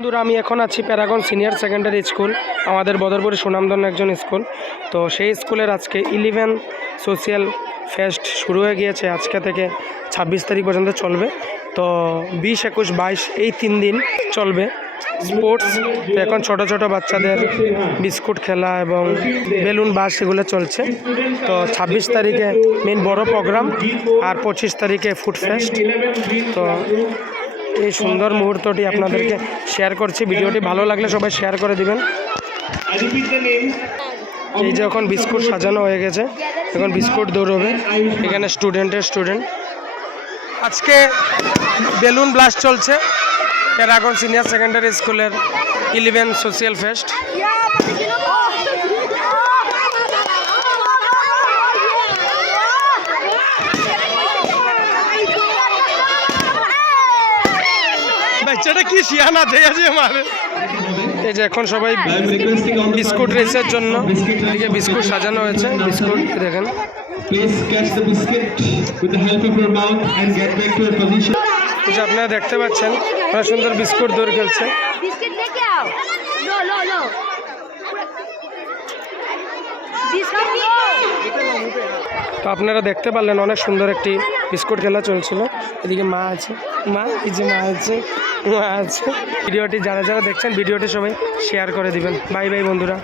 বন্ধুরা আমি এখন আছি প্যারাগন সিনিয়র সেকেন্ডারি স্কুল, আমাদের বদরপুরে সুনামধন্য একজন স্কুল। তো সেই স্কুলের আজকে 11 সোশ্যাল ফেস্ট শুরু হয়ে গিয়েছে। আজকে থেকে 26 তারিখ পর্যন্ত চলবে। তো 20, 21, 22 এই 3 দিন চলবে স্পোর্টস। তো এখন ছোট ছোট বাচ্চাদের বিস্কুট খেলা এবং বেলুন বাস এগুলো চলছে। তো 26 তারিখে মেন বড় প্রোগ্রাম আর 25 তারিখে ফুড ফেস্ট। তো এই সুন্দর মুহূর্তটি আপনাদেরকে শেয়ার করছি। ভিডিওটি ভালো লাগলে সবাই শেয়ার করে দিবেন। এই যে এখন বিস্কুট সাজানো হয়ে গেছে, এখন বিস্কুট দৌড়বে। এখানে স্টুডেন্ট আজকে বেলুন ব্লাস্ট চলছে প্যারাগন সিনিয়র সেকেন্ডারি স্কুলের 11 সোশ্যাল ফেস্ট। বাচ্চাটা কি শিয়ানা দেয় আছে আমার। এই যে এখন সবাই বিস্কুট রেসের জন্য এদিকে বিস্কুট সাজানো হয়েছে। বিস্কুট দেখেন, আপনারা দেখতে পাচ্ছেন অনেক সুন্দর বিস্কুট দৌড় খেলছে। তো আপনারা দেখতে পারলেন অনেক সুন্দর একটি বিস্কুট খেলা চলছিল। এদিকে মা আছে, এই যে মা আছে। ভিডিওটি যারা যারা দেখছেন ভিডিওটি সবাই শেয়ার করে দিবেন। বাই বাই বন্ধুরা।